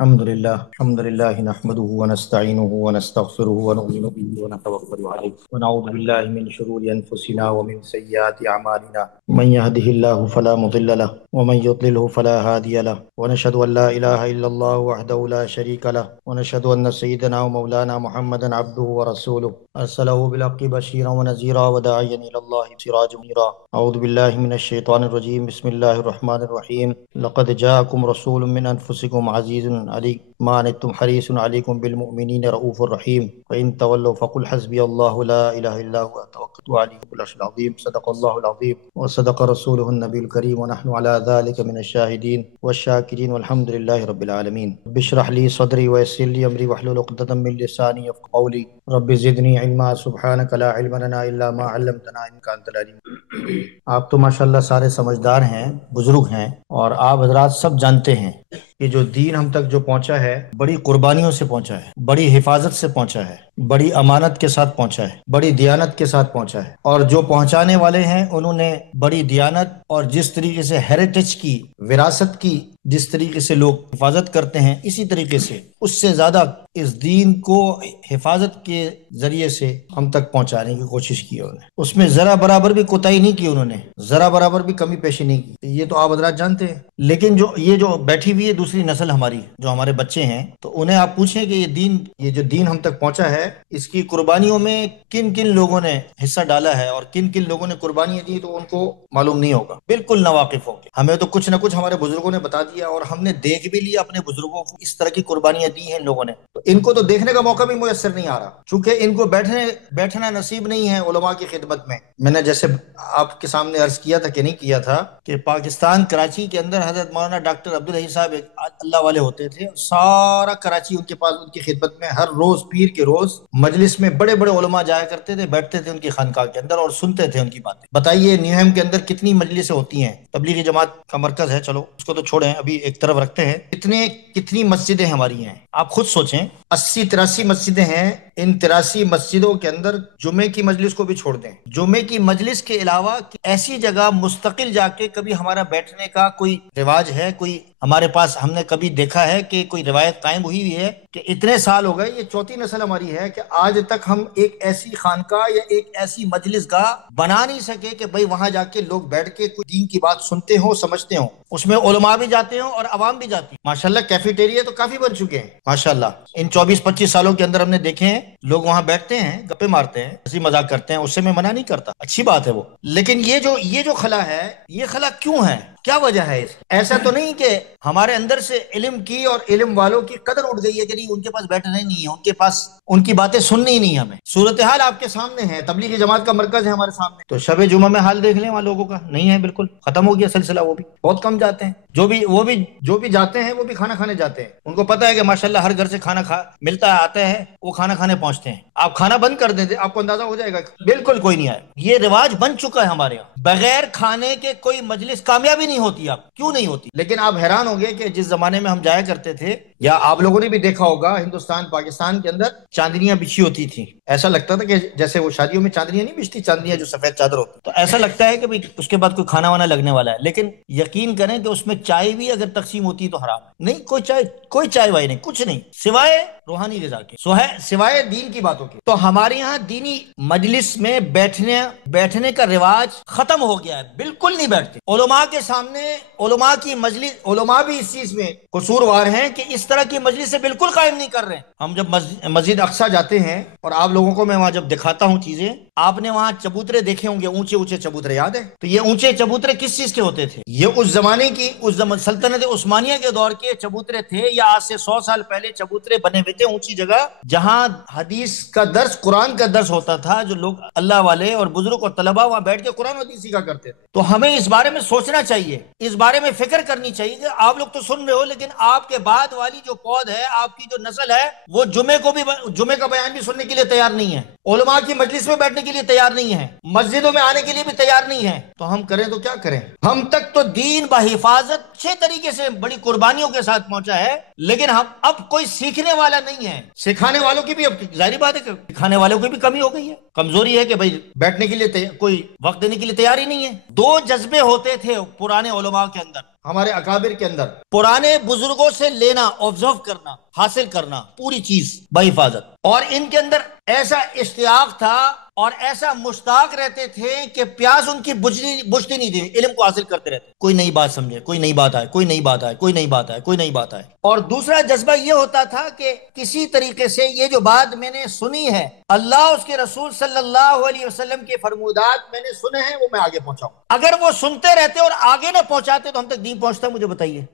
الحمد لله نحمده ونستعينه ونستغفره ونؤمن به ونتوكل عليه ونعوذ بالله من شرور أنفسنا ومن سيئات أعمالنا من يهده الله فلا مضل له ومن يضلله فلا هادي له ونشهد أن لا إله إلا الله وحده لا شريك له ونشهد أن سيدنا ومولانا محمدا عبده ورسوله أرسله بالحق بشيرا ونذيرا وداعيا إلى الله سراجا منيرا. أعوذ بالله من الشيطان الرجيم. بسم الله الرحمن الرحيم. لقد جاءكم رسول من أنفسكم عزيز علي ما عنتم حريص عليكم بالمؤمنين رؤوف رحيم فإن تولوا فقل حسبي الله لا إله إلا هو توكلت عليه رب العرش العظيم. صدق الله العظيم وصدق رسوله النبي الكريم ونحن على ذلك من الشاهدين والشاكرين والحمد لله رب العالمين. رب اشرح لي صدري ويسر لي أمري واحلل عقدة من لساني يفقهوا قولي. رب زدني علما سبحانك لا علم لنا إلا ما علمتنا إنك أنت العليم. آپ تو ماشاءاللہ سارے سمجھدار ہیں، بزرگ ہیں، اور آپ حضرات سب جانتے ہیں کہ جو دین ہم تک جو پہنچا ہے بڑی قربانیوں سے پہنچا ہے، بڑی حفاظت سے پہنچا ہے، بڑی امانت کے ساتھ پہنچا ہے، بڑی دیانت کے ساتھ پہنچا ہے، اور جو پہنچانے والے ہیں انہوں نے بڑی دیانت اور جس طریقے سے ہیریٹیج کی، وراثت کی جس طریقے سے لوگ حفاظت کرتے ہیں، اسی طریقے سے اس سے زیادہ اس دین کو حفاظت کے ذریعے سے ہم تک پہنچانے کی کوشش کی انہوں نے. اس میں ذرا برابر بھی کوتاہی نہیں کی، انہوں نے ذرا برابر بھی کمی پیشی نہیں کی. یہ تو آپ حضرات جانتے ہیں. لیکن جو بیٹھی ہوئی ہے دوسری نسل ہماری، جو ہمارے بچے ہیں، تو انہیں آپ پوچھیں کہ یہ جو دین ہم تک پہنچا ہے اس کی قربانیوں میں کن کن لوگوں نے حصہ ڈالا ہے اور کن کن لوگوں نے قربانیاں دی، تو ان کو معلوم نہیں ہوگا، بالکل ناواقف ہوں گے. ہمیں تو کچھ نہ کچھ ہمارے بزرگوں نے بتا دیا اور ہم نے دیکھ بھی لیا اپنے بزرگوں کو اس طرح کی قربانیاں دی ہیں لوگوں نے. تو ان کو تو دیکھنے کا موقع بھی میسر نہیں آ رہا، چونکہ ان کو بیٹھنا نصیب نہیں ہے علماء کی خدمت میں. میں نے جیسے آپ کے سامنے عرض کیا تھا کہ نہیں کیا تھا کہ پاکستان کراچی کے اندر حضرت مولانا ڈاکٹر عبدالحی صاحب ایک اللہ والے ہوتے تھے، سارا کراچی ان کے پاس، ان کی خدمت میں ہر روز پیر کے روز مجلس میں بڑے بڑے علماء جایا کرتے تھے، بیٹھتے تھے ان کی خانقاہ کے اندر اور سنتے تھے ان کی باتیں. بتائیے نیوہیم کے اندر کتنی مجلسیں ہوتی ہیں، تبلیغی جماعت کا مرکز ہے، چلو اس کو تو چھوڑیں ابھی ایک طرف رکھتے ہیں. کتنی مسجدیں ہماری ہیں، آپ خود سوچیں. 80-83 مسجدیں ہیں. ان 83 مسجدوں کے اندر جمعے کی مجلس کو بھی چھوڑ دیں، جمعے کی مجلس کے علاوہ ایسی جگہ مستقل جا کے کبھی ہمارا بیٹھنے کا کوئی رواج ہے، کوئی ہمارے پاس ہم نے کبھی دیکھا ہے کہ کوئی روایت قائم ہوئی ہے کہ اتنے سال ہو گئے، یہ چوتھی نسل ہماری ہے کہ آج تک ہم ایک ایسی خانقاہ یا ایک ایسی مجلس گاہ بنا نہیں سکے کہ بھئی وہاں جا کے لوگ بیٹھ کے کوئی دین کی بات سنتے ہوں، سمجھتے ہوں. اس میں علماء بھی جاتے ہوں اور عوام بھی جاتی ہے. ماشاءاللہ کیفیٹیریا تو کافی بن چکے ہیں ماشاءاللہ. ان 24-25 سالوں کے اندر ہم نے دیکھے ہیں لوگ وہاں بیٹھتے ہیں، گپے مارتے ہیں، ہنسی مذاق کرتے ہیں. اس سے میں منع نہیں کرتا، اچھی بات ہے وہ. لیکن یہ جو خلا ہے، یہ خلا کیوں ہے، کیا وجہ ہے اس؟ ایسا تو نہیں کہ ہمارے اندر سے علم کی اور علم والوں کی قدر اٹھ گئی ہے کہ نہیں ان کے پاس بیٹھنا ہی نہیں ہے، ان کے پاس ان کی باتیں سننی ہی نہیں ہے. ہمیں صورتحال آپ کے سامنے ہے، تبلیغی جماعت کا مرکز ہے ہمارے سامنے. تو شب جمعہ میں حال دیکھ لیں وہاں لوگوں کا، نہیں ہے، بالکل ختم ہو گیا سلسلہ. وہ بھی بہت کم جاتے ہیں. جو بھی جاتے ہیں وہ بھی کھانا کھانے جاتے ہیں. ان کو پتا ہے کہ ماشاءاللہ ہر گھر سے کھانا ملتا ہے، آتا ہے، وہ کھانا کھانے پہنچتے ہیں. آپ کھانا بند کر دیں آپ کو اندازہ ہو جائے گا بالکل کوئی نہیں آئے. یہ رواج بن چکا ہے ہمارے یہاں، بغیر کھانے کے کوئی مجلس کامیابی نہیں ہوتی. آپ کیوں نہیں ہوتی؟ لیکن آپ حیران ہوں گے کہ جس زمانے میں ہم جایا کرتے تھے، یا آپ لوگوں نے بھی دیکھا ہوگا ہندوستان پاکستان کے اندر چاندنیاں بچھی ہوتی تھیں. ایسا لگتا تھا کہ جیسے وہ شادیوں میں چاندنیاں نہیں بچتی، چاندنیاں جو سفید چادر ہوتی، تو ایسا لگتا ہے کہ اس کے بعد کوئی کھانا وانا لگنے والا ہے. لیکن یقین کریں کہ اس میں چائے بھی اگر تقسیم ہوتی تو حرام نہیں. کوئی چائے وائی نہیں، کچھ نہیں، سوائے روحانی غذا کے، سوائے دین کی باتوں کے. تو ہمارے یہاں دینی مجلس میں بیٹھنے کا رواج ختم ہو گیا ہے، بالکل نہیں بیٹھتے. علماء کے سامنے علماء کی مجلس، علماء بھی اس چیز میں قصوروار ہیں کہ اس طرح کی مجلس سے بالکل قائم نہیں کر رہے ہیں. ہم جب مسجد اقصیٰ جاتے ہیں اور آپ لوگوں کو میں وہاں جب دکھاتا ہوں چیزیں، آپ نے وہاں چبوترے دیکھے ہوں گے، اونچے اونچے چبوترے، یاد ہے؟ تو یہ اونچے چبوترے کس چیز کے ہوتے تھے؟ یہ اس زمانے کی سلطنت عثمانیہ کے دور کے چبوترے تھے، یا آج سے 100 سال پہلے چبوترے بنے ہوئے تھے اونچی جگہ، جہاں حدیث کا درس، قرآن کا درس ہوتا تھا. جو لوگ اللہ والے اور بزرگ اور طلباء وہاں بیٹھ کے قرآن حدیث سیکھا کرتے تھے. تو ہمیں اس بارے میں سوچنا چاہیے، اس بارے میں فکر کرنی چاہیے کہ آپ لوگ تو سن رہے ہو، لیکن آپ کے بعد والی جو پود ہے، آپ کی جو نسل ہے، وہ جمعے کا بیان بھی سننے کے لیے تیار نہیں ہے، علماء کی مجلس میں بیٹھنے کے لیے تیار نہیں ہے، مسجدوں میں آنے کے لیے بھی تیار نہیں ہے. تو ہم کریں تو کیا کریں؟ ہم تک تو دین بحفاظت اچھے طریقے سے بڑی قربانیوں کے ساتھ پہنچا ہے، لیکن ہم اب کوئی سیکھنے والا نہیں ہے. سکھانے والوں کی بھی اب ظاہری بات ہے کہ سکھانے والوں کی بھی کمی ہو گئی ہے، کمزوری ہے کہ بھئی بیٹھنے کے لیے کوئی وقت دینے کے لیے تیار ہی نہیں ہے. 2 جذبے ہوتے تھے پرانے علماء کے اندر، ہمارے اکابر کے اندر پرانے بزرگوں سے لینا، آبزرو کرنا، حاصل کرنا پوری چیز بحفاظت، اور ان کے اندر ایسا اشتیاق تھا اور ایسا مشتاق رہتے تھے کہ پیاس ان کی بجھتی نہیں تھی، علم کو حاصل کرتے رہتے، کوئی نئی بات سمجھے، کوئی نئی بات آئے، کوئی نئی بات آئے، کوئی نئی بات آئے، کوئی نئی بات آئے۔ اور دوسرا جذبہ یہ ہوتا تھا کہ کسی طریقے سے یہ جو بات میں نے سنی ہے، اللہ اس کے رسول صلی اللہ علیہ وسلم کے فرمودات میں نے سنے ہیں، وہ میں آگے پہنچاؤں۔ اگر وہ سنتے رہتے اور آگے نہ پہنچاتے تو ہم تک دین پہنچتا؟ مجھے بتائیے۔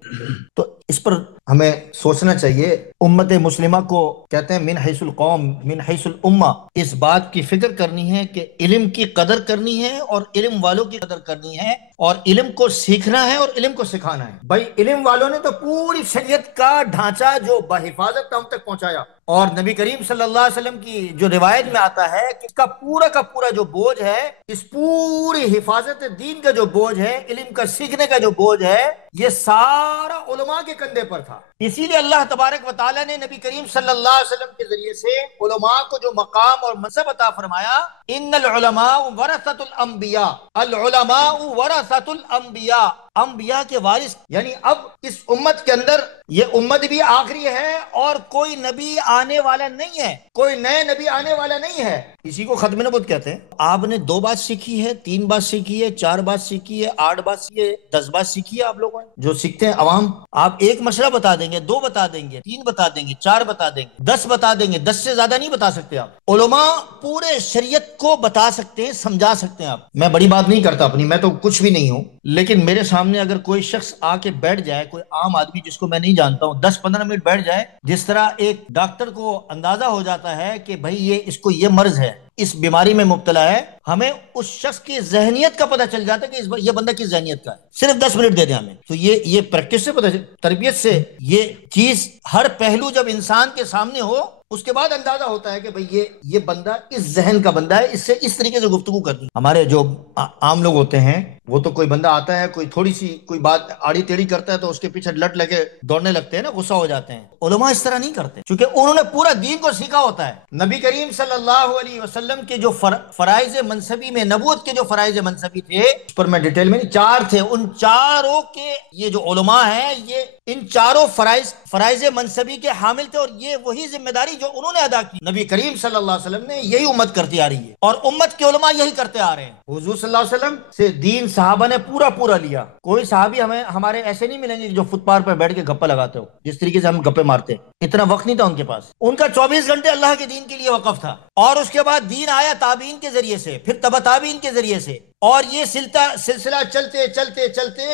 تو اس پر ہمیں سوچنا چاہیے۔ امت مسلمہ کو کہتے ہیں من حیث القوم من حیث الامہ، اس بات کی فکر کرنی ہے کہ علم کی قدر کرنی ہے اور علم والوں کی قدر کرنی ہے، اور علم کو سیکھنا ہے اور علم کو سکھانا ہے۔ بھائی علم والوں نے تو پوری شریعت کا ڈھانچہ جو بحفاظت ہم تک پہنچایا، اور نبی کریم صلی اللہ علیہ وسلم کی جو روایت میں آتا ہے کہ اس کا پورا جو بوجھ ہے، اس پوری حفاظت دین کا جو بوجھ ہے، علم کا سیکھنے کا جو بوجھ ہے، یہ سارا علماء کے کندھے پر تھا۔ اسی لیے اللہ تبارک و تعالیٰ نے نبی کریم صلی اللہ علیہ وسلم کے ذریعے سے علماء کو جو مقام اور منصب عطا فرمایا، ان العلماء ورثۃ الانبیاء، العلماء ورثۃ الانبیاء، انبیاء کے وارث۔ یعنی اب اس امت کے اندر یہ امت بھی آخری ہے اور کوئی نبی آنے والا نہیں ہے، کوئی نئے نبی آنے والا نہیں ہے۔ اسی کو ختم نبوت کہتے ہیں۔ آپ نے 2 بات سیکھی ہے، 3 بات سیکھی ہے، 4 بات سیکھی ہے، 8 بات سیکھی ہے، 10 بات سیکھی ہے۔ آپ لوگوں نے جو سیکھتے ہیں عوام، آپ ایک مسئلہ بتا دیں گے، 2 بتا دیں گے، 3 بتا دیں گے، 4 بتا دیں گے، 10 بتا دیں گے، 10 سے زیادہ نہیں بتا سکتے آپ۔ علماء پورے شریعت کو بتا سکتے ہیں، سمجھا سکتے ہیں آپ۔ میں بڑی بات نہیں کرتا اپنی، میں تو کچھ بھی نہیں ہوں، لیکن میرے سامنے اگر کوئی شخص آ کے بیٹھ جائے، کوئی عام آدمی جس کو میں نہیں جانتا ہوں، 10-15 منٹ بیٹھ جائے، جس طرح ایک ڈاکٹر کو اندازہ ہو جاتا ہے کہ بھائی اس کو یہ مرض ہے، اس بیماری میں مبتلا ہے، ہمیں اس شخص کی ذہنیت کا پتہ چل جاتا ہے کہ یہ بندہ کس ذہنیت کا ہے، صرف 10 منٹ دے دیں ہمیں تو یہ پریکٹس سے پتہ تربیت سے یہ چیز ہر پہلو جب انسان کے سامنے ہو، اس کے بعد اندازہ ہوتا ہے کہ بھئی یہ بندہ اس ذہن کا بندہ ہے، اس سے اس طریقے سے گفتگو کرنی۔ ہمارے جو عام لوگ ہوتے ہیں، وہ تو کوئی بندہ آتا ہے، کوئی تھوڑی سی کوئی بات آڑی ٹیڑھی کرتا ہے تو اس کے پیچھے لٹ لگے دوڑنے لگتے ہیں نا، غصہ ہو جاتے ہیں۔ علماء اس طرح نہیں کرتے، کیونکہ انہوں نے پورا دین کو سیکھا ہوتا ہے۔ نبی کریم صلی اللہ علیہ وسلم کے جو فرائض منصبی میں، نبوت کے جو فرائض منصبی تھے، اس پر میں ڈیٹیل میں نہیں، 4 تھے، ان چاروں کے یہ جو علماء ہیں، یہ ان چاروں فرائض منصبی کے حامل تھے، اور یہ وہی ذمہ داری جو انہوں نے ادا کی، نبی کریم صلی اللہ علیہ وسلم نے یہی امت کرتی آ رہی ہے، اور امت کے علماء یہی کرتے آ رہے ہیں۔ حضور صلی اللہ علیہ وسلم سے دین صحابہ نے پورا لیا۔ کوئی صحابی ہمارے ایسے نہیں ملیں گے جو فٹ پاتھ پہ بیٹھ کے گپا لگاتے ہو، جس طریقے سے ہم گپے مارتے ہیں، اتنا وقت نہیں تھا ان کے پاس۔ ان کا 24 گھنٹے اللہ کے دین کے لیے وقف تھا، اور اس کے بعد دین آیا تابعین کے ذریعے سے، پھر تبع تابعین کے ذریعے سے، اور یہ سلسلہ چلتے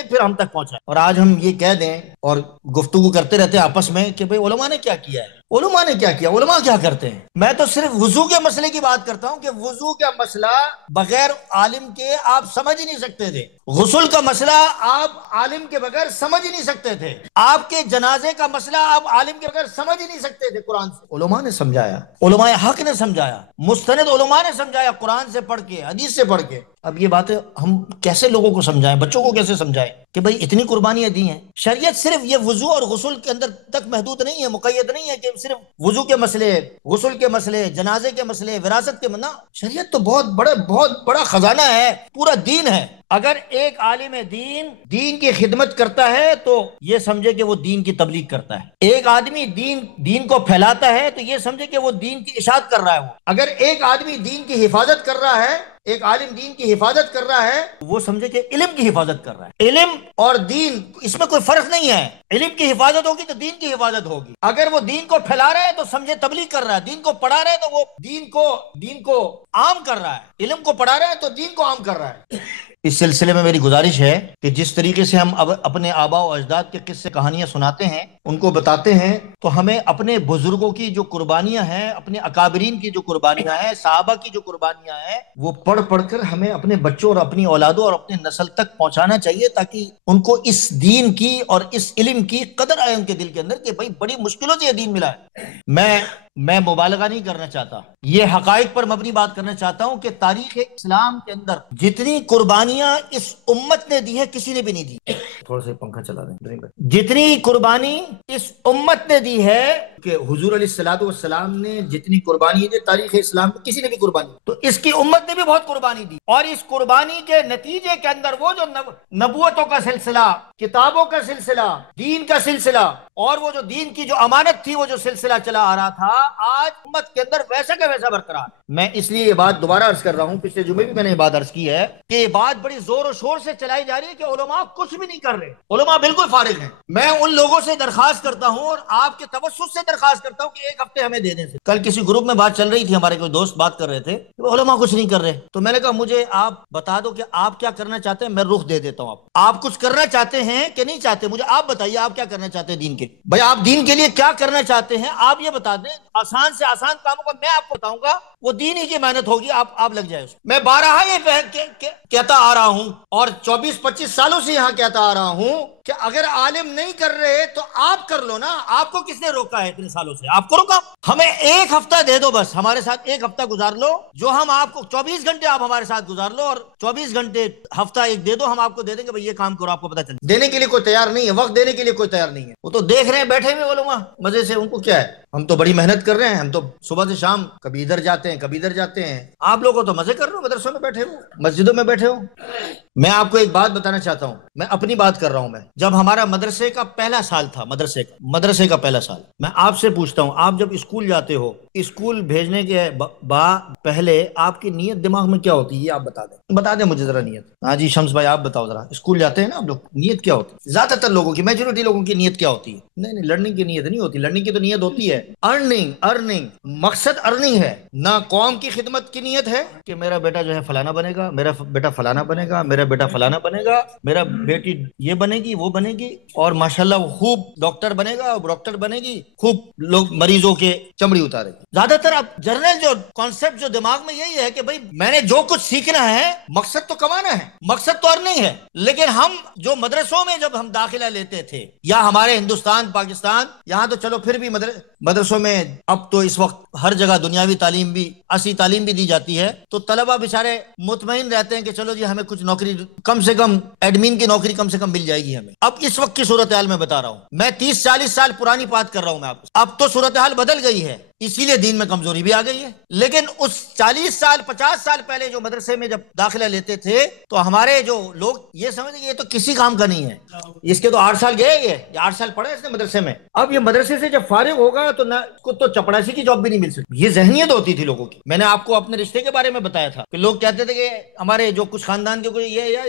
پھر ہم تک پہنچا۔ اور آج ہم یہ کہہ دیں اور گفتگو کرتے رہتے ہیں آپس میں کہ بھئی علماء نے کیا کیا ہے، علماء نے کیا کیا، علماء کیا کرتے ہیں۔ میں تو صرف وضو کے مسئلے کی بات کرتا ہوں کہ وضو کا مسئلہ بغیر عالم کے آپ سمجھ ہی نہیں سکتے تھے، غسل کا مسئلہ آپ عالم کے بغیر سمجھ ہی نہیں سکتے تھے، آپ کے جنازے کا مسئلہ آپ عالم کے بغیر سمجھ ہی نہیں سکتے تھے۔ قرآن سے علماء نے سمجھایا، علماء حق نے سمجھایا، مستند علماء نے سمجھایا، قرآن سے پڑھ کے، حدیث سے پڑھ کے۔ اب یہ باتیں ہم کیسے لوگوں کو سمجھائیں، بچوں کو کیسے سمجھائیں کہ بھئی اتنی قربانیاں دی ہیں۔ شریعت صرف یہ وضو اور غسل کے اندر تک محدود نہیں ہے، مقید نہیں ہے کہ صرف وضو کے مسئلے، غسل کے مسئلے، جنازے کے مسئلے، وراثت کے مسئلے۔ شریعت تو بہت بڑا خزانہ ہے، پورا دین ہے۔ اگر ایک عالم دین کی خدمت کرتا ہے تو یہ سمجھے کہ وہ دین کی تبلیغ کرتا ہے۔ ایک آدمی دین کو پھیلاتا ہے تو یہ سمجھے کہ وہ دین کی اشاعت کر رہا ہے۔ اگر ایک آدمی دین کی حفاظت کر رہا ہے، ایک عالم دین کی حفاظت کر رہا ہے، وہ سمجھے کہ علم کی حفاظت کر رہا ہے۔ علم اور دین اس میں کوئی فرق نہیں ہے، علم کی حفاظت ہوگی تو دین کی حفاظت ہوگی۔ اگر وہ دین کو پھیلا رہا ہے تو سمجھے تبلیغ کر رہا ہے، دین کو پڑھا رہا ہے تو وہ دین کو عام کر رہا ہے، علم کو پڑھا رہا ہے تو دین کو عام کر رہا ہے۔ اس سلسلے میں میری گزارش ہے کہ جس طریقے سے ہم اب اپنے آباء و اجداد کے قصے کہانیاں سناتے ہیں، ان کو بتاتے ہیں، تو ہمیں اپنے بزرگوں کی جو قربانیاں ہیں، اپنے اکابرین کی جو قربانیاں ہیں، صحابہ کی جو قربانیاں ہیں، وہ پڑھ کر ہمیں اپنے بچوں اور اپنی اولادوں اور اپنے نسل تک پہنچانا چاہیے، تاکہ ان کو اس دین کی اور اس علم کی قدر آئے ان کے دل کے اندر کہ بھئی بڑی مشکلوں سے یہ دین ملا ہے۔ میں مبالغہ نہیں کرنا چاہتا، یہ حقائق پر مبنی بات کرنا چاہتا ہوں کہ تاریخ اسلام کے اندر جتنی قربانیاں اس امت نے دی ہے کسی نے بھی نہیں دی۔ تھوڑا سا پنکھا چلا دیں۔ جتنی قربانی اس امت نے دی ہے کہ حضور علیہ الصلوۃ والسلام نے جتنی قربانی دی تاریخ اسلام میں کسی نے بھی قربانی، تو اس کی امت نے بھی بہت قربانی دی، اور اس قربانی کے نتیجے کے اندر وہ جو نبوتوں کا سلسلہ، کتابوں کا سلسلہ، دین کا سلسلہ، اور وہ جو دین کی جو امانت تھی، وہ جو سلسلہ چلا آ رہا تھا، آج امت کے اندر ویسا کا ویسا برقرار ہے۔ میں اس لیے یہ بات دوبارہ عرض کر رہا ہوں، پچھلے جمعے بھی میں نے یہ بات عرض کی ہے کہ یہ بات بڑی زور و شور سے چلائی جا رہی ہے کہ علماء کچھ بھی نہیں کر رہے، علماء بالکل فارغ ہیں۔ میں ان لوگوں سے درخواست کرتا ہوں اور آپ کے توسط سے درخواست کرتا ہوں کہ ایک ہفتے ہمیں دے دیں۔ کل کسی گروپ میں بات چل رہی تھی، ہمارے کوئی دوست بات کر رہے تھے کہ علماء کچھ نہیں کر رہے، تو میں نے کہا مجھے آپ بتا دو کہ آپ کیا کرنا چاہتے ہیں، میں رخ دے دیتا ہوں۔ آپ کچھ کرنا چاہتے ہیں کہ نہیں چاہتے، مجھے آپ بتائیے آپ کیا کرنا چاہتے ہیں دین کے لیے۔ بھائی آپ دین کے لیے کیا کرنا چاہتے ہیں آپ یہ بتا دیں، آسان سے آسان کاموں کا میں آپ کو بتاؤں گا، وہ دین ہی کی محنت ہوگی، آپ لگ جائے اس میں۔ بارہا یہ کہتا آ رہا ہوں اور 24-25 سالوں سے یہاں کہتا آ رہا ہوں کہ اگر عالم نہیں کر رہے تو آپ کر لو نا۔ آپ کو کس نے روکا ہے اتنے سالوں سے؟ آپ کو روکا؟ ہمیں ایک ہفتہ دے دو بس، ہمارے ساتھ ایک ہفتہ گزار لو، جو ہم آپ کو 24 گھنٹے آپ ہمارے ساتھ گزار لو، اور 24 گھنٹے ہفتہ ایک دے دو، ہم آپ کو دے دیں گے بھائی یہ کام کرو، آپ کو پتہ چل۔ دینے کے لیے کوئی تیار نہیں ہے، وقت دینے کے لیے کوئی تیار نہیں ہے۔ وہ تو دیکھ رہے ہیں بیٹھے ہوئے علماء مزے سے، ان کو کیا ہے، ہم تو بڑی محنت کر رہے ہیں، ہم تو صبح سے شام کبھی ادھر جاتے ہیں کبھی ادھر جاتے ہیں، آپ لوگوں تو مزے کر رہے ہو، مدرسوں میں بیٹھے ہو، مسجدوں میں بیٹھے ہو۔ میں آپ کو ایک بات بتانا چاہتا ہوں، میں اپنی بات کر رہا ہوں۔ میں جب ہمارا مدرسے کا پہلا سال تھا، مدرسے کا پہلا سال، میں آپ سے پوچھتا ہوں، آپ جب اسکول جاتے ہو، اسکول بھیجنے کے پہلے آپ کی نیت دماغ میں کیا ہوتی ہے، یہ آپ بتا دیں مجھے ذرا نیت۔ ہاں جی شمس بھائی آپ بتاؤ ذرا، اسکول جاتے ہیں نا آپ لوگ، نیت کیا ہوتی ہے؟ زیادہ تر لوگوں کی، میجورٹی لوگوں کی نیت کیا ہوتی ہے؟ نہیں لرننگ کی نیت نہیں ہوتی، لرننگ کی تو نیت ہوتی ہے ارننگ، مقصد ارننگ ہے، نہ قوم کی خدمت کی نیت ہے کہ میرا بیٹا جو ہے فلانا بنے گا، میرا بیٹا فلانا بنے گا، میرا بیٹا فلانا بنے گا، میرا بیٹی یہ بنے گی وہ بنے گی، اور ماشاءاللہ وہ خوب ڈاکٹر بنے گا، ڈاکٹر بنے گی، خوب لوگ مریضوں کے چمڑی اتارے گی۔ زیادہ تر اب جنرل جو کانسیپٹ جو دماغ میں یہی ہے کہ بھائی میں نے جو کچھ سیکھنا ہے، مقصد تو کمانا ہے، مقصد تو ارننگ ہے۔ لیکن ہم جو مدرسوں میں جب ہم داخلہ لیتے تھے، یا ہمارے ہندوستان پاکستان، یہاں تو چلو پھر بھی مدرسوں میں اب تو اس وقت ہر جگہ دنیاوی تعلیم بھی، اصلی تعلیم بھی دی جاتی ہے، تو طلبہ بیچارے مطمئن رہتے ہیں کہ چلو جی ہمیں کچھ نوکری، کم سے کم ایڈمن کی نوکری کم سے کم مل جائے گی ہمیں۔ اب اس وقت کی صورتحال میں بتا رہا ہوں، میں 30-40 سال پرانی بات کر رہا ہوں میں آپ کو، اب تو صورتحال بدل گئی ہے، اسی لیے دین میں کمزوری بھی آ گئی ہے۔ لیکن اس 40 سال 50 سال پہلے جو مدرسے میں جب داخلہ لیتے تھے، تو ہمارے جو لوگ یہ سمجھتے کہ یہ تو کسی کام کا نہیں ہے، اس کے تو 8 سال گئے، یہ 8 سال پڑھے اس نے مدرسے میں، اب یہ مدرسے سے جب فارغ ہوگا تو نہ اس کو تو چپڑاسی کی جاب بھی نہیں مل سکتی۔ یہ ذہنیت ہوتی تھی لوگوں کی۔ میں نے آپ کو اپنے رشتے کے بارے میں بتایا تھا کہ لوگ کہتے تھے کہ ہمارے جو کچھ خاندان کے کوئی یہ یا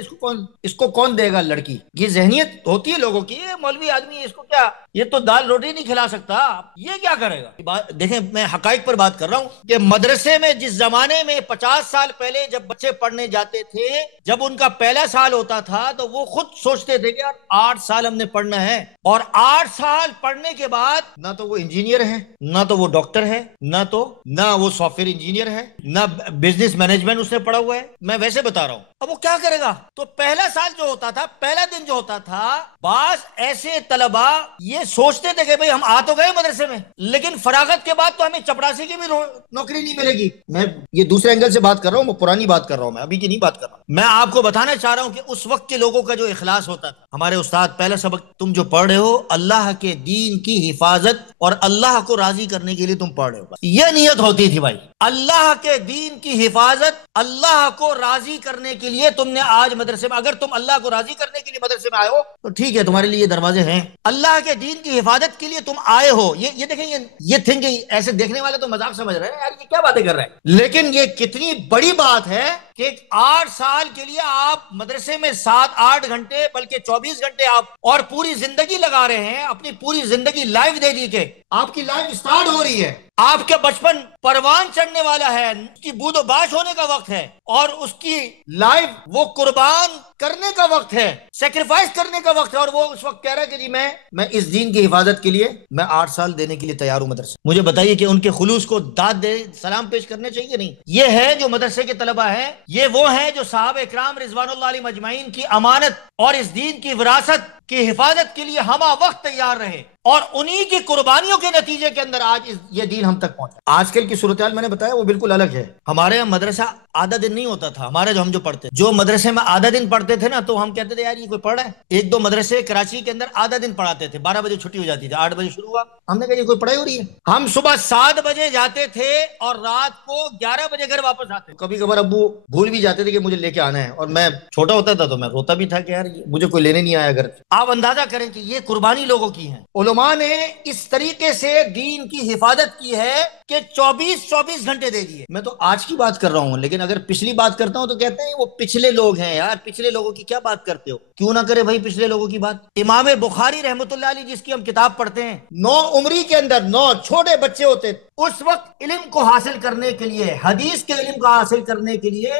اس کو کون دے گا لڑکی، یہ ذہنیت ہوتی ہے لوگوں کی، یہ مولوی آدمی ہے، اس کو کیا، یہ تو دال روٹی نہیں کھلا سکتا، یہ کیا کرے گا۔ دیکھیں میں حقائق پر بات کر رہا ہوں کہ مدرسے میں جس زمانے میں 50 سال پہلے جب بچے پڑھنے جاتے تھے، جب ان کا پہلا سال ہوتا تھا تو وہ خود سوچتے تھے کہ 8 سال ہم نے پڑھنا ہے، اور 8 سال پڑھنے کے بعد نہ تو وہ انجینئر ہے، نہ تو وہ ڈاکٹر ہے، نہ وہ سافٹ ویئر انجینئر ہے، نہ بزنس مینجمنٹ اس نے پڑھا ہوا ہے، میں ویسے بتا رہا ہوں۔ اب وہ کیا کرے گا؟ تو پہلا سال جو ہوتا تھا، پہلا دن جو ہوتا تھا، بعض ایسے طلبہ یہ سوچتے تھے کہ بھئی ہم آ تو گئے مدرسے میں، لیکن فراغت کے بعد تو ہمیں چپڑاسی کی بھی نوکری نہیں ملے گی۔ میں یہ دوسرے اینگل سے بات کر رہا ہوں، وہ پرانی بات کر رہا ہوں، میں ابھی کی نہیں بات کر رہا ہوں۔ میں آپ کو بتانا چاہ رہا ہوں کہ اس وقت کے لوگوں کا جو اخلاص ہوتا تھا، ہمارے استاد پہلا سبق تم جو پڑھ رہے ہو، اللہ کے دین کی حفاظت اور اللہ کو راضی کرنے کے لیے تم پڑھ رہے ہو، یہ نیت ہوتی تھی بھائی، اللہ کے دین کی حفاظت، اللہ کو راضی کرنے کے لیے تم نے آج مدرسے میں، اگر تم اللہ کو راضی کرنے کے لیے مدرسے میں آئے ہو تو ٹھیک ہے، تمہارے لیے دروازے ہیں، اللہ کے دین کی حفاظت کے لیے تم آئے ہو۔ یہ دیکھیں، یہ تھنکنگ، ایسے دیکھنے والے تو مذاق سمجھ رہے ہیں یار یہ کیا باتیں کر رہے ہیں، لیکن یہ کتنی بڑی بات ہے کہ 8 سال کے لیے آپ مدرسے میں 7-8 گھنٹے بلکہ 24 گھنٹے آپ اور پوری زندگی لگا رہے ہیں، اپنی پوری زندگی لائف دے دی کہ آپ کی لائف سٹارٹ ہو رہی ہے، آپ کا بچپن پروان چڑھنے والا ہے، اس کی بود و باش ہونے کا وقت ہے، اور اس کی لائف وہ قربان کرنے کا وقت ہے، سیکریفائز کرنے کا وقت ہے، اور وہ اس وقت کہہ رہا ہے کہ جی میں اس دین کی حفاظت کے لیے میں 8 سال دینے کے لیے تیار ہوں مدرسے۔ مجھے بتائیے کہ ان کے خلوص کو داد دے سلام پیش کرنے چاہیے نہیں؟ یہ ہے جو مدرسے کے طلبہ ہیں، یہ وہ ہیں جو صحابہ اکرام رضوان اللہ علیہم اجمعین کی امانت اور اس دین کی وراثت کی حفاظت کے لیے ہمہ وقت تیار رہے، اور انہی کی قربانیوں کے نتیجے کے اندر آج یہ دین ہم تک پہنچا۔ آج کل کی صورتحال میں نے بتایا وہ بالکل الگ ہے۔ ہمارے یہاں مدرسہ آدھا دن نہیں ہوتا تھا، ہمارے جو ہم جو پڑھتے، جو مدرسے میں آدھا دن پڑھتے پڑھتے تھے نا تو ہم کہتے تھے یار یہ کوئی پڑھ رہا ہے. ایک دو مدرسے کراچی کے اندر آدھا دن پڑھاتے تھے, 12 بجے چھٹی ہو جاتی تھی, 8 بجے شروع ہوا. ہم نے کہا یہ کوئی پڑھائی ہو رہی ہے؟ ہم صبح 7 بجے جاتے تھے اور رات کو 11 بجے گھر واپس آتے. کبھی کبھار ابو بھول بھی جاتے تھے کہ مجھے لے کے آنا ہے, اور میں چھوٹا ہوتا تھا تو میں روتا بھی تھا کہ یار مجھے کوئی لینے نہیں آیا گھر. آپ اندازہ کریں کہ یہ قربانی لوگوں کی ہے. علماء نے اس طریقے سے دین کی حفاظت کی ہے کہ 24 گھنٹے دے دیے. میں تو آج کی بات کر رہا ہوں, لیکن اگر پچھلی بات کرتا ہوں تو کہتے ہیں وہ پچھلے لوگ ہیں. یار پچھلے لوگوں کی کیا بات کرتے ہو؟ کیوں نہ کرے بھائی پچھلے لوگوں کی بات. امام بخاری رحمۃ اللہ علیہ جس کی ہم کتاب پڑھتے ہیں, 9 عمری کے اندر 9 چھوٹے بچے ہوتے تھے. اس وقت علم کو حاصل کرنے کے لیے, حدیث کے علم کو حاصل کرنے کے لیے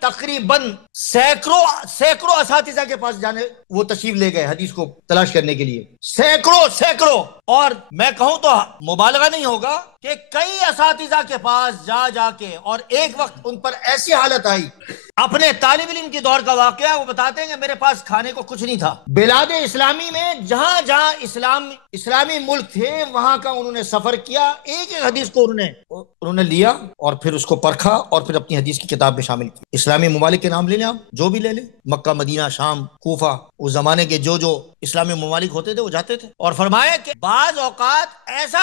تقریباً سینکڑوں اساتذہ کے پاس جانے, وہ تشریف لے گئے حدیث کو تلاش کرنے کے لیے. سینکڑوں. اور میں کہوں تو مبالغہ نہیں ہوگا کہ کئی اساتذہ کے پاس جا کے, اور ایک وقت ان پر ایسی حالت آئی, اپنے طالب علم کی دور کا واقعہ وہ بتاتے ہیں کہ میرے پاس کھانے کو کچھ نہیں تھا. بلاد اسلامی میں جہاں اسلامی ملک تھے وہاں کا انہوں نے سفر کیا, ایک حدیث کو انہوں نے لیا اور پھر اس کو پرکھا اور پھر اپنی حدیث کی کتاب میں شامل کی. اسلامی ممالک کے نام لے لیں آپ, جو بھی لے لیں, مکہ, مدینہ, شام, کوفہ, اس زمانے کے جو اسلامی ممالک ہوتے تھے وہ جاتے تھے. اور فرمایا کہ بعض اوقات ایسی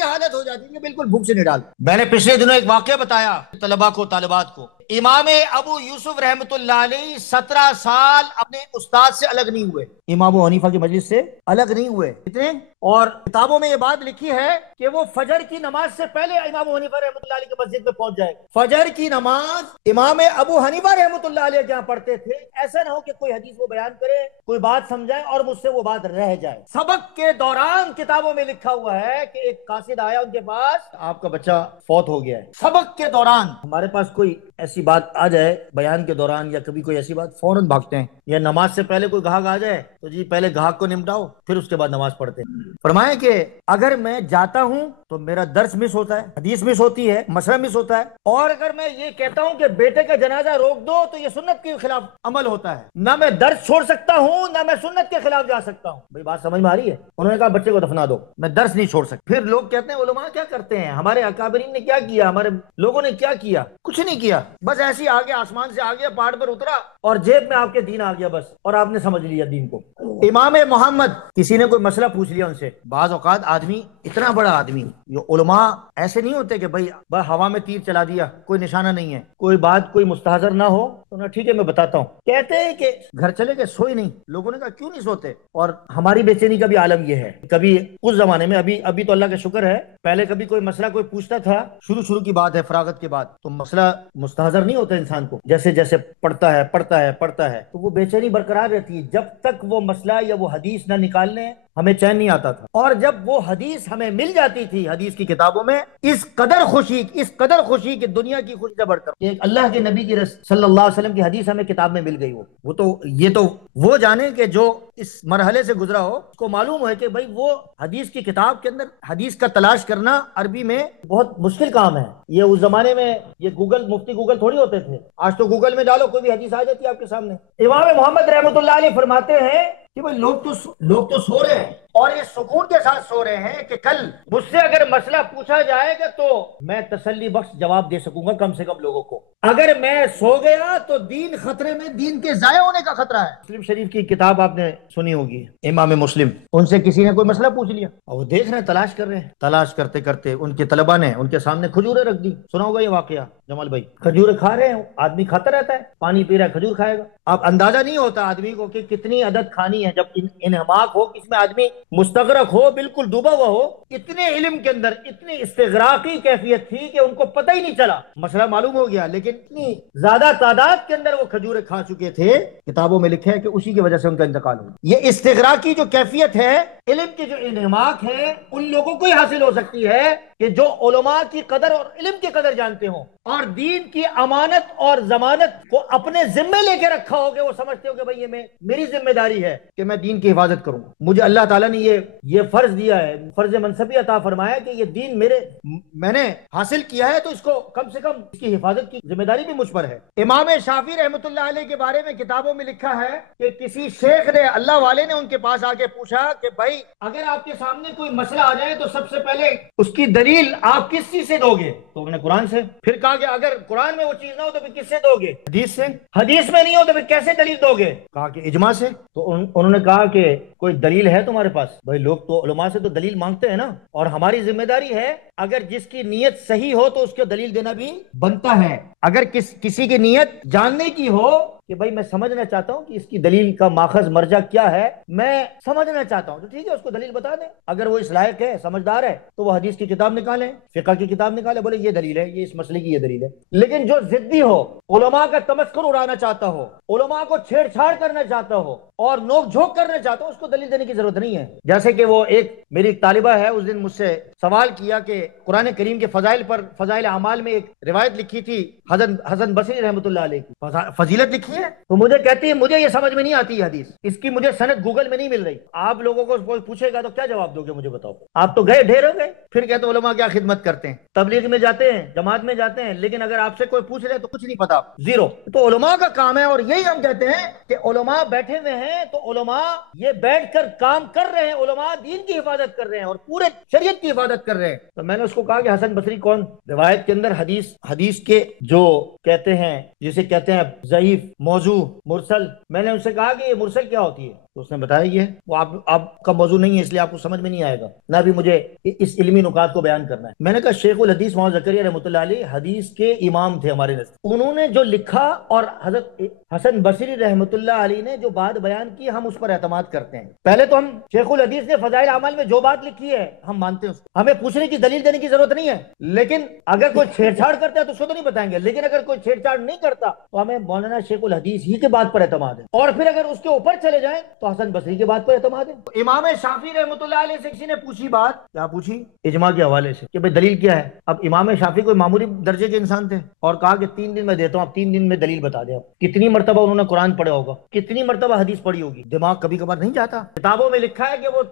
حالت ہو جاتی ہے کہ بالکل بھوک سے نڈال. میں نے پچھلے دنوں ایک واقعہ بتایا طلباء کو, طالبات کو. امام ابو یوسف رحمۃ اللہ علیہ 17 سال اپنے استاد سے الگ نہیں ہوئے, امام ابو حنیفہ کی مجلس سے الگ نہیں ہوئے کتنے. اور کتابوں میں یہ بات لکھی ہے کہ وہ فجر کی نماز سے پہلے امام ابو حنیفہ رحمۃ اللہ علیہ کی مسجد میں پہنچ جائے. فجر کی نماز امام ابو حنیفہ رحمۃ اللہ علیہ جہاں پڑھتے تھے, ایسا نہ ہو کہ کوئی حدیث وہ بیان کرے, کوئی بات سمجھائے اور مجھ سے وہ بات رہ جائے. سبق کے دوران کتابوں میں لکھا ہوا ہے کہ ایک قاصد آیا ان کے پاس, آپ کا بچہ فوت ہو گیا ہے. سبق کے دوران ہمارے پاس کوئی ایسی بات آ جائے بیان کے دوران, یا کبھی کوئی ایسی بات, فوراً بھاگتے ہیں. یا نماز سے پہلے کوئی گاہک آ جائے تو جی پہلے گاہک کو نمٹاؤ پھر اس کے بعد نماز پڑھتے ہیں. فرمائیں کہ اگر میں جاتا ہوں تو میرا درس مس ہوتا ہے, حدیث مس ہوتی ہے, مسئلہ مس ہوتا ہے. اور اگر میں یہ کہتا ہوں کہ بیٹے کا جنازہ روک دو تو یہ سنت کے خلاف عمل ہوتا ہے. نہ میں درس چھوڑ سکتا ہوں نہ میں سنت کے خلاف جا سکتا ہوں. بھئی بات سمجھ میں آ رہی ہے؟ انہوں نے کہا بچے کو دفنا دو, میں درس نہیں چھوڑ سکتا. پھر لوگ کہتے ہیں علماء کیا کرتے ہیں, ہمارے اکابرین نے کیا کیا, ہمارے لوگوں نے کیا کیا؟ کچھ نہیں کیا, بس ایسی آ گیا, آسمان سے آ گیا, پہاڑ پر اترا اور جیب میں آپ کے دین آ گیا بس, اور آپ نے سمجھ لیا دین کو. امام محمد, کسی نے کوئی مسئلہ پوچھ لیا ان سے. بعض اوقات آدمی, اتنا بڑا آدمی, یہ علماء ایسے نہیں ہوتے کہ بھئی ہوا میں تیر چلا دیا, کوئی نشانہ نہیں ہے, کوئی بات کوئی مستحضر نہ ہو تو ٹھیک ہے میں بتاتا ہوں. کہتے ہیں کہ گھر چلے گئے, سوئے نہیں. لوگوں نے کہا کیوں نہیں سوتے؟ اور ہماری بے چینی کا بھی عالم یہ ہے, کبھی اس زمانے میں, ابھی تو اللہ کا شکر ہے, پہلے کبھی کوئی مسئلہ کوئی پوچھتا تھا, شروع کی بات ہے, فراغت کے بعد, تو مسئلہ مستحضر نہیں ہوتا انسان کو, جیسے پڑھتا ہے تو وہ بے چینی برقرار رہتی ہے جب تک وہ مسئلہ یا وہ حدیث نہ نکال لیں, ہمیں چین نہیں آتا تھا. اور جب وہ حدیث ہمیں مل جاتی تھی حدیث کی کتابوں میں, اس قدر خوشی کہ دنیا کی خوشی سے بڑھ کر کہ اللہ کے نبی کی صلی اللہ علیہ وسلم کی حدیث ہمیں کتاب میں مل گئی. وہ تو یہ تو وہ جانے کہ جو اس مرحلے سے گزرا ہو, اس کو معلوم ہے کہ بھئی وہ حدیث کی کتاب کے اندر حدیث کا تلاش کرنا عربی میں بہت مشکل کام ہے. یہ اس زمانے میں یہ مفتی گوگل تھوڑی ہوتے تھے, آج تو گوگل میں ڈالو کوئی بھی حدیث آ جاتی ہے آپ کے سامنے. امام محمد رحمۃ اللہ علیہ فرماتے ہیں کہ بھئی لوگ تو سو رہے ہیں, اور یہ سکون کے ساتھ سو رہے ہیں کہ کل مجھ سے اگر مسئلہ پوچھا جائے گا تو میں تسلی بخش جواب دے سکوں گا کم سے کم لوگوں کو. اگر میں سو گیا تو دین خطرے میں, دین کے ضائع ہونے کا خطرہ ہے. مسلم شریف کی کتاب آپ نے سنی ہوگی, امام مسلم, ان سے کسی نے کوئی مسئلہ پوچھ لیا اور وہ دیکھ رہے ہیں, تلاش کر رہے ہیں, تلاش کرتے کرتے ان کے طلبہ نے ان کے سامنے کھجوریں رکھ دی. سنا ہوگا یہ واقعہ جمال بھائی, کھجوریں کھا رہے ہیں, آدمی کھاتا رہتا ہے, پانی پی رہا ہے, کھجور کھائے گا. اب اندازہ نہیں ہوتا آدمی کو کہ کتنی عدد کھانی ہے. جب انہماک ہو, کس میں آدمی مستغرق ہو, بالکل ڈوبا ہوا ہو, اتنے علم کے اندر اتنی استغراقی کیفیت تھی کہ ان کو پتہ ہی نہیں چلا, مسئلہ معلوم ہو گیا, لیکن اتنی زیادہ تعداد کے اندر وہ کھجوریں کھا چکے تھے, کتابوں میں لکھا ہے کہ اسی کی وجہ سے ان کا انتقال ہوا. یہ استغراقی جو کیفیت ہے, علم کی جو انہماک ہے, ان لوگوں کو ہی حاصل ہو سکتی ہے کہ جو علماء کی قدر اور علم کی قدر جانتے ہوں, اور دین کی امانت اور ضمانت کو اپنے ذمے لے کے رکھا ہو, کہ وہ سمجھتے ہو کہ بھئی یہ میری ذمہ داری ہے کہ میں دین کی حفاظت کروں. مجھے اللہ تعالیٰ نے یہ فرض دیا ہے، فرض منصبی عطا فرمایا کہ یہ دین میں نے حاصل کیا ہے، تو اس کو کم سے کم اس کی حفاظت کی ذمہ داری بھی مجھ پر ہے۔ امام شافعی رحمۃ اللہ علیہ کے بارے میں کتابوں میں لکھا ہے کہ کسی شیخ نے، اللہ والے نے ان کے پاس آ کے پوچھا کہ بھائی اگر آپ کے سامنے کوئی مسئلہ آ جائے تو سب سے پہلے اس کی دلیل آپ کس چیز سے دو گے؟ تو انہوں نے قرآن سے۔ پھر کہا کہ اگر قرآن میں وہ چیز نہ ہو تو پھر کس سے دو گے؟ حدیث سے۔ حدیث میں نہیں ہو تو پھر کیسے دلیل دو گے؟ کہا کہ اجماع سے۔ تو انہوں نے کہا کہ کوئی دلیل ہے تمہارے پاس؟ بھائی لوگ تو علماء سے تو دلیل مانگتے ہیں نا، اور ہماری ذمہ داری ہے اگر جس کی نیت صحیح ہو تو اس کو دلیل دینا بھی بنتا ہے۔ اگر کسی کی نیت جاننے کی ہو کہ بھائی میں سمجھنا چاہتا ہوں کہ اس کی دلیل کا ماخذ مرجع کیا ہے، میں سمجھنا چاہتا ہوں، تو ٹھیک ہے اس کو دلیل بتا دیں۔ اگر وہ اس لائق ہے، سمجھدار ہے، تو وہ حدیث کی کتاب نکالیں، فقہ کی کتاب نکالیں، بولے یہ دلیل ہے، یہ اس مسئلے کی یہ دلیل ہے۔ لیکن جو ضدی ہو، علماء کا تمسخر اڑانا چاہتا ہو، علماء کو چھیڑ چھاڑ کرنا چاہتا ہو اور نوک جھونک کرنا چاہتا ہو، اس کو دلیل دینے کی ضرورت نہیں ہے۔ جیسے کہ وہ میری ایک طالبہ ہے، اس دن مجھ سے سوال کیا کہ قرآن کریم کے فضائل پر، فضائل اعمال میں ایک روایت لکھی تھی حسن بصری رحمۃ اللہ علیہ کی، فضیلت لکھی ہے، تو مجھے کہتی ہے مجھے یہ سمجھ میں نہیں آتی یہ حدیث، اس کی مجھے سند گوگل میں نہیں مل رہی۔ آپ لوگوں کو کوئی پوچھے گا تو کیا جواب دو گے؟ مجھے بتاؤ۔ آپ تو گئے ڈھیر ہو گئے، پھر کہتے ہیں علماء کیا خدمت کرتے ہیں، تبلیغ میں جاتے ہیں، جماعت میں جاتے ہیں، لیکن اگر آپ سے کوئی پوچھ رہے تو کچھ نہیں پتا، زیرو۔ تو علماء کا کام ہے، اور یہی ہم کہتے ہیں کہ علماء بیٹھے ہوئے ہیں تو علماء یہ بیٹھ کر کام کر رہے ہیں، علماء دین کی حفاظت کر رہے ہیں اور پورے شریعت کی حفاظت کر رہے ہیں۔ تو میں نے اس کو کہا کہ حسن بصری کون؟ روایت کے اندر حدیث کے جو کہتے ہیں، جسے کہتے ہیں ضعیف، موضوع، مرسل، میں نے ان سے کہا کہ یہ مرسل کیا ہوتی ہے، تو اس نے بتایا یہ وہ آپ کا موضوع نہیں ہے، اس لیے آپ کو سمجھ میں نہیں آئے گا، نہ بھی مجھے اس علمی نکات کو بیان کرنا ہے۔ میں نے کہا شیخ الحدیث محمد زکریا رحمۃ اللہ علیہ حدیث کے امام تھے ہمارے نزد، انہوں نے جو لکھا اور حضرت حسن بصری رحمۃ اللہ علیہ نے جو بات بیان کی، ہم اس پر اعتماد کرتے ہیں۔ پہلے تو ہم شیخ الحدیث نے فضائل اعمال میں جو بات لکھی ہے ہم مانتے ہیں، اس کو ہمیں پوچھنے کی دلیل دینے کی ضرورت نہیں ہے۔ لیکن اگر کوئی چھیڑ چھاڑ کرتا ہے تو اس کو تو نہیں بتائیں گے، لیکن اگر کوئی چھیڑ چھاڑ نہیں کرتا تو ہمیں مولانا شیخ الحدیث ہی کے بات پر اعتماد ہے، اور پھر اگر اس کے اوپر چلے جائیں تو حسن بصری کے بات پر اعتماد ہے۔ امام شافعی رحمۃ اللہ علیہ سے کسی نے پوچھی بات، کیا پوچھی؟ اجماع کے حوالے سے، کہ بھئی دلیل کیا ہے۔ اب امام شافعی کوئی معمولی درجے کے انسان تھے، اور کہا کہ 3 دن میں دیتا ہوں، آپ 3 دن میں دلیل بتا دیں۔ کتنی مرتبہ انہوں نے قرآن پڑھا ہوگا، کتنی مرتبہ حدیث پڑھی ہوگی، دماغ کبھی کبھار نہیں جاتا۔ کتابوں میں لکھا ہے کہ وہ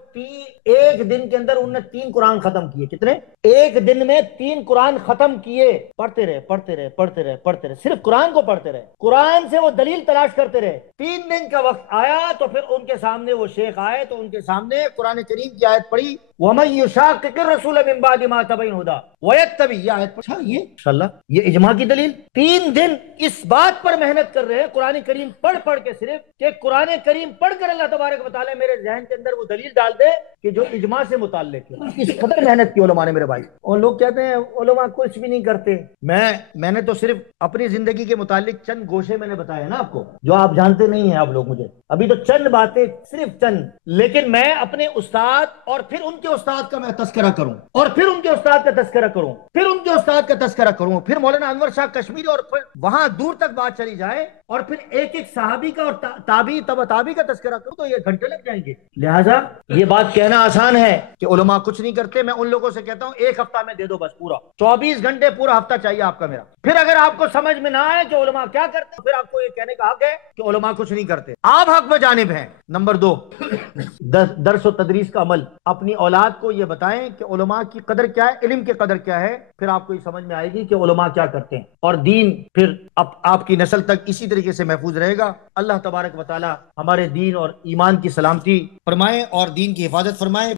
ایک دن کے اندر انہوں نے 3 قرآن ختم کیے۔ کتنے؟ ایک دن میں 3 قرآن ختم کیے، پڑھتے رہے، صرف قرآن کو پڑھتے رہے، قرآن سے وہ دلیل تلاش کرتے رہے۔ 3 دن کا وقت آیا تو پھر ان کے سامنے وہ شیخ آئے تو ان کے سامنے قرآن کریم کی آیت پڑھی، وَمَن يُشَاقِقِ الرَّسُولَ مِن بَعْدِ مَا تَبَيَّنَ الْهُدَىٰ وَيَتَّبِعْ، یہ آیت پڑھا، یہ انشاءاللہ یہ اجماع کی دلیل۔ 3 دن اس بات پر محنت کر رہے ہیں، قرآن کریم پڑھ کے، صرف کہ قرآن کریم پڑھ کر اللہ تبارک و تعالیٰ میرے ذہن کے اندر وہ دلیل ڈال دے کہ جو اجماع سے متعلق ہے۔ اس قدر محنت کی علماء نے میرے بھائی، اور لوگ کہتے ہیں علماء کچھ بھی نہیں کرتے۔ میں نے تو صرف اپنی زندگی کے متعلق چند گوشے میں نے بتایا نا آپ کو، جو آپ جانتے نہیں ہیں آپ لوگ، مجھے ابھی تو چند باتیں، صرف چند، لیکن میں اپنے استاد اور پھر ان کے استاد کا میں تذکرہ کروں، اور پھر ان کے استاد کا تذکرہ کروں، پھر ان کے استاد کا تذکرہ کروں، پھر مولانا انور شاہ کشمیری، اور پھر وہاں دور تک بات چلی جائے، اور پھر ایک صحابی کا اور تابعی تبع تابعی کا تذکرہ کروں تو یہ گھنٹے لگ جائیں گے۔ لہٰذا یہ بات کہنا آسان ہے کہ علماء کچھ نہیں کرتے۔ میں ان لوگوں سے کہتا ہوں 1 ہفتہ میں دے دو بس، پورا 24 گھنٹے، پورا ہفتہ چاہیے آپ کا میرا۔ پھر اگر آپ کو سمجھ میں نہ آئے کہ علماء کیا کرتے ہیں، پھر آپ کو یہ کہنے کا حق ہے کہ علماء کچھ نہیں کرتے۔ آپ حق میں جانب ہیں۔ نمبر 2، درس و تدریس کا عمل۔ اپنی اولاد کو یہ بتائیں کہ علماء کی قدر کیا ہے، علم کی قدر کیا ہے، پھر آپ کو یہ سمجھ میں آئے گی کہ علماء کیا کرتے ہیں، اور دین پھر آپ کی نسل تک اسی طریقے سے محفوظ رہے گا۔ اللہ تبارک و تعالی ہمارے دین اور ایمان کی سلامتی فرمائے اور دین کی حفاظت فرمائے۔